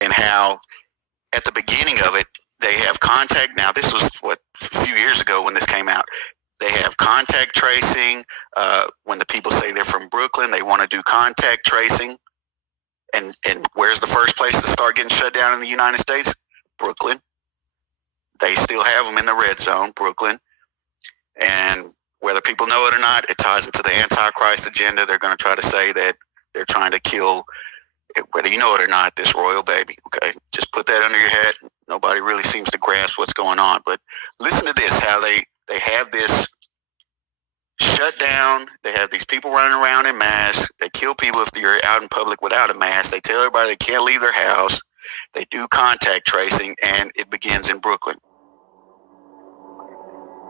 and how at the beginning of it, they have contact. Now, this was a few years ago when this came out. They have contact tracing. When the people say they're from Brooklyn, they want to do contact tracing. And where's the first place to start getting shut down in the United States? Brooklyn. They still have them in the red zone, Brooklyn. And whether people know it or not, it ties into the Antichrist agenda. They're going to try to say that they're trying to kill, whether you know it or not, this royal baby. Okay, just put that under your head. Nobody really seems to grasp what's going on. But listen to this, how they have this shut down. They have these people running around in masks. They kill people if you're out in public without a mask. They tell everybody they can't leave their house. They do contact tracing, and it begins in Brooklyn.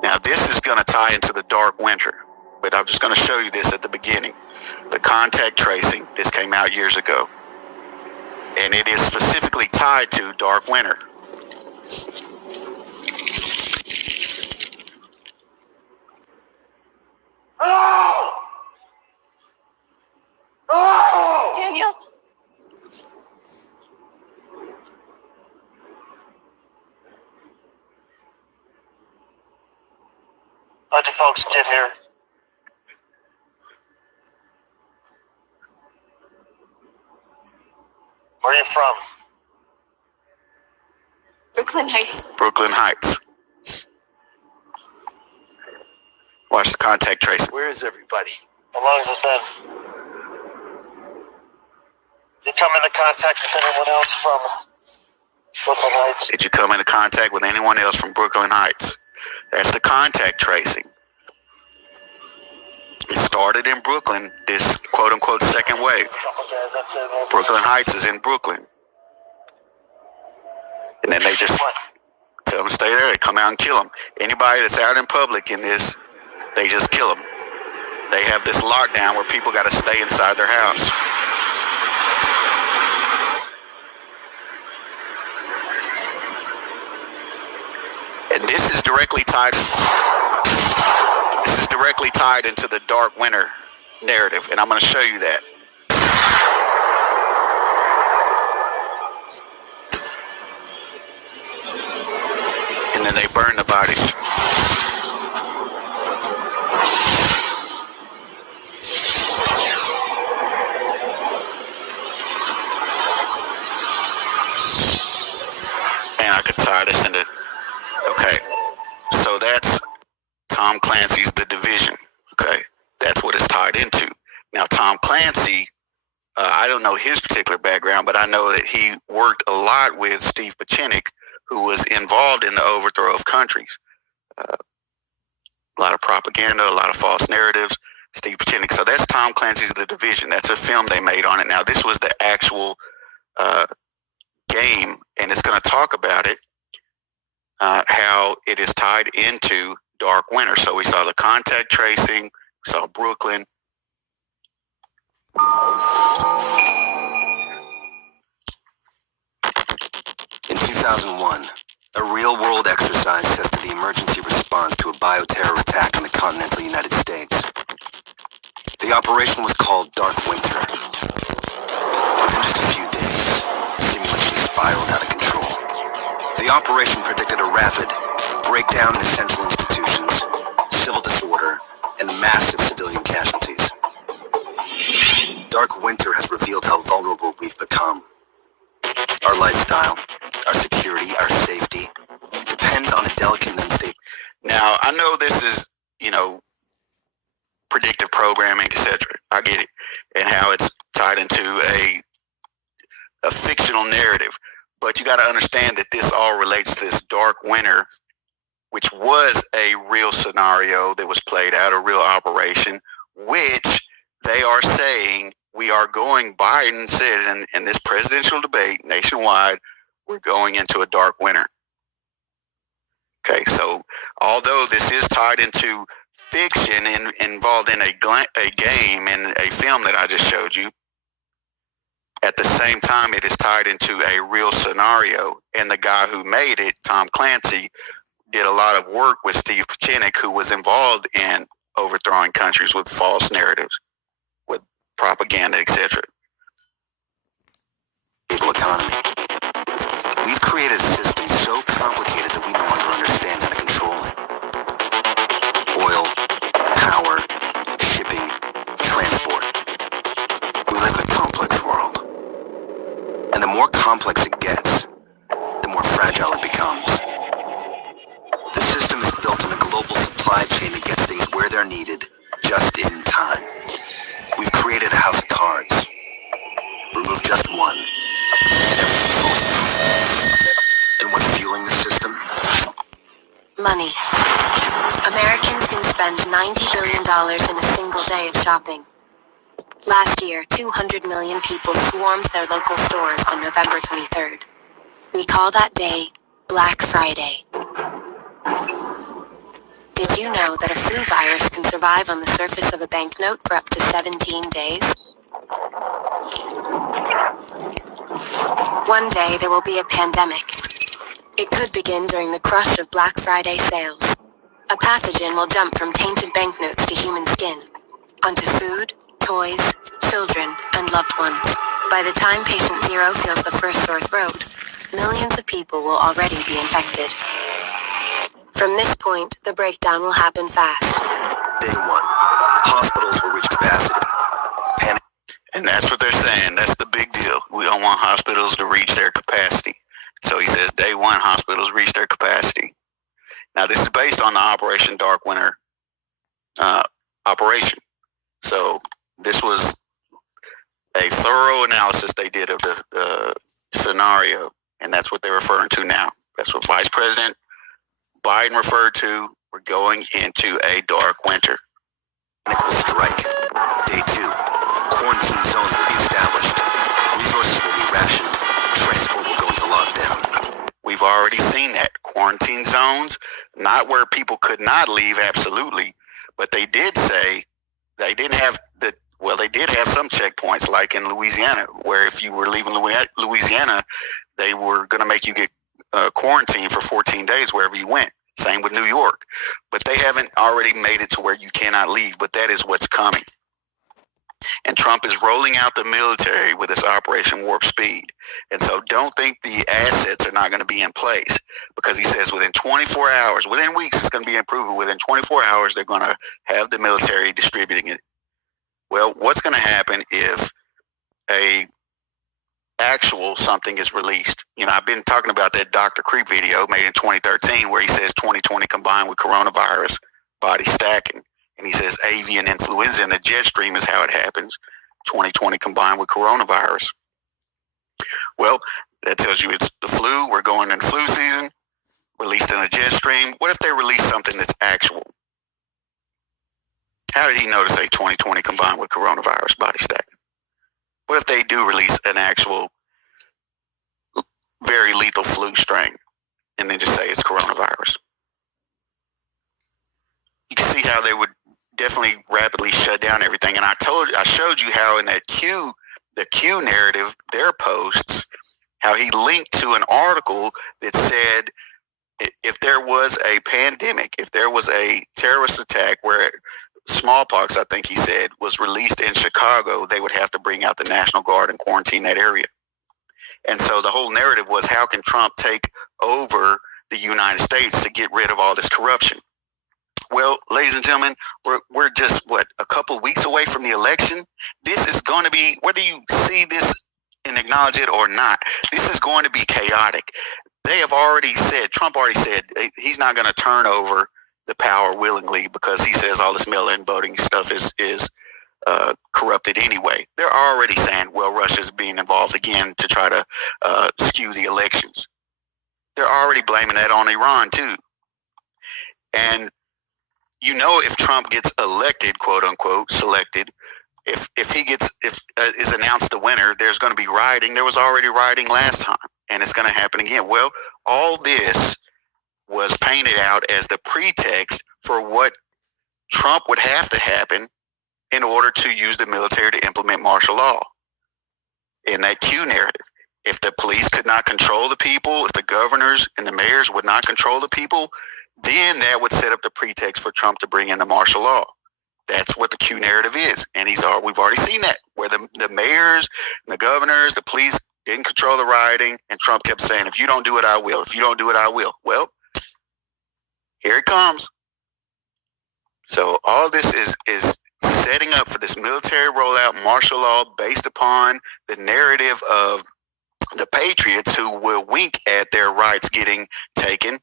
Now, this is going to tie into the dark winter, but I'm just going to show you this at the beginning. The contact tracing, this came out years ago, and it is specifically tied to dark winter. Oh! Oh! Daniel? How'd you folks get here? Where are you from? Brooklyn Heights. Brooklyn Heights. Watch the contact tracing. Where is everybody? How long has it been? You come into contact with anyone else from Brooklyn Heights? Did you come into contact with anyone else from Brooklyn Heights? That's the contact tracing. It started in Brooklyn, this quote-unquote second wave. Brooklyn Heights is in Brooklyn. And then they just tell them to stay there. They come out and kill them. Anybody that's out in public in this, they just kill them. They have this lockdown where people got to stay inside their house. And this is directly tied into the dark winter narrative, and I'm going to show you that. And then they burn the bodies. Man, I could tie this into... Okay, so that's Tom Clancy's The Division. Okay, that's what it's tied into. Now, Tom Clancy, I don't know his particular background, but I know that he worked a lot with Steve Pacinic, who was involved in the overthrow of countries. A lot of propaganda, a lot of false narratives. Steve Pacinic. So that's Tom Clancy's The Division. That's a film they made on it. Now, this was the actual game, and it's going to talk about it, how it is tied into dark winter. So we saw the contact tracing, we saw Brooklyn. In 2001, a real-world exercise tested the emergency response to a bioterror attack on the continental United States. The operation was called Dark Winter. Within just a few days, simulation spiraled out of control. The operation predicted a rapid breakdown in essential institutions, civil disorder, and massive civilian casualties. Dark Winter has revealed how vulnerable we've become. Our lifestyle, our security, our safety depends on a delicate and unstable. Now, I know this is, predictive programming, etc. I get it. And how it's tied into a fictional narrative. But you got to understand that this all relates to this dark winter, which was a real scenario that was played out, a real operation, which they are saying we are going, Biden says in this presidential debate nationwide, we're going into a dark winter. Okay, so although this is tied into fiction and involved in a game and a film that I just showed you, at the same time it is tied into a real scenario. And the guy who made it, Tom Clancy, did a lot of work with Steve Pacinic, who was involved in overthrowing countries with false narratives, with propaganda, etc. Economy. created a system so complicated that we no longer understand how to control it. Oil, power, shipping, transport. We live in a complex world. And the more complex it gets, the more fragile it becomes. The system is built on a global supply chain that gets things where they're needed, just in time. We've created a house of cards. Remove just one, and everything falls apart. And what's fueling the system? Money. Americans can spend $90 billion in a single day of shopping. Last year, 200 million people swarmed their local stores on November 23rd. We call that day Black Friday. Did you know that a flu virus can survive on the surface of a banknote for up to 17 days? One day there will be a pandemic. It could begin during the crush of Black Friday sales. A pathogen will jump from tainted banknotes to human skin, onto food, toys, children, and loved ones. By the time patient zero feels the first sore throat, millions of people will already be infected. From this point, the breakdown will happen fast. Day one, hospitals will reach capacity. Panic. And that's what they're saying. That's the big deal. We don't want hospitals to reach their capacity. So he says day one, hospitals reach their capacity. Now, this is based on the Operation Dark Winter operation. So this was a thorough analysis they did of the scenario, and that's what they're referring to now. That's what Vice President Biden referred to. We're going into a dark winter. Panic will strike. Day two, quarantine zones will be established. Resources will be rationed. Transport will go into lockdown. We've already seen that. Quarantine zones, not where people could not leave, absolutely, but they did say they didn't have they did have some checkpoints, like in Louisiana, where if you were leaving Louisiana, they were going to make you get quarantined for 14 days wherever you went. Same with New York. But they haven't already made it to where you cannot leave, but that is what's coming. And Trump is rolling out the military with this Operation Warp Speed. And so don't think the assets are not going to be in place, because he says within 24 hours, within weeks, it's going to be improving. Within 24 hours, they're going to have the military distributing it. Well, what's going to happen if a actual something is released? You know, I've been talking about that Dr. Creep video made in 2013 where he says 2020 combined with coronavirus body stacking. And he says avian influenza in the jet stream is how it happens. 2020 combined with coronavirus. Well, that tells you it's the flu. We're going in flu season, released in a jet stream. What if they release something that's actual? How did he know to say 2020 combined with coronavirus body stacking? What if they do release an actual very lethal flu strain and then just say it's coronavirus? You can see how they would definitely rapidly shut down everything. And I showed you how in that the Q narrative, their posts, how he linked to an article that said if there was a pandemic, if there was a terrorist attack where smallpox, I think he said, was released in Chicago, they would have to bring out the National Guard and quarantine that area. And so the whole narrative was, how can Trump take over the United States to get rid of all this corruption? Well, ladies and gentlemen, we're just, a couple weeks away from the election. This is going to be, whether you see this and acknowledge it or not, this is going to be chaotic. They have already said, Trump already said, he's not going to turn over the power willingly, because he says all this mail-in voting stuff is corrupted anyway. They're already saying, well, Russia's being involved again to try to skew the elections. They're already blaming that on Iran too. And you know, if Trump gets elected, quote unquote, selected, if he is announced the winner, there's going to be rioting. There was already rioting last time, and it's going to happen again. Well, all this was painted out as the pretext for what Trump would have to happen in order to use the military to implement martial law. In that Q narrative, if the police could not control the people, if the governors and the mayors would not control the people, then that would set up the pretext for Trump to bring in the martial law. That's what the Q narrative is. And we've already seen that, where the mayors, the governors, the police, didn't control the rioting, and Trump kept saying, if you don't do it, I will. If you don't do it, I will. Well, here it comes. So all this is setting up for this military rollout, martial law, based upon the narrative of the patriots who will wink at their rights getting taken,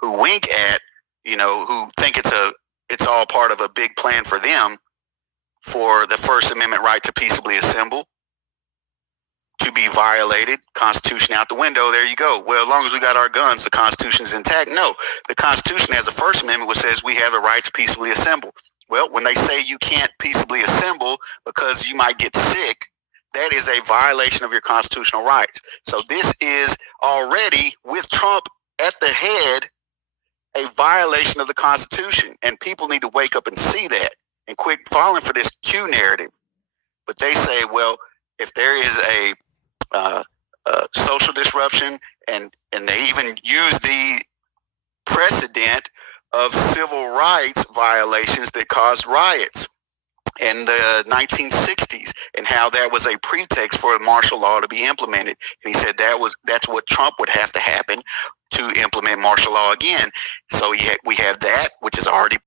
who wink at, who think it's all part of a big plan for them, for the First Amendment right to peaceably assemble to be violated. Constitution out the window. There you go. Well, as long as we got our guns, the Constitution is intact. No, the Constitution has a First Amendment which says we have the right to peaceably assemble. Well, when they say you can't peaceably assemble because you might get sick, that is a violation of your constitutional rights. So this is already, with Trump at the head, a violation of the Constitution. And people need to wake up and see that and quit falling for this Q narrative. But they say, well, if there is a social disruption, and they even use the precedent of civil rights violations that caused riots in the 1960s, and how that was a pretext for martial law to be implemented. And he said that's what Trump would have to happen to implement martial law again. So we have that, which is already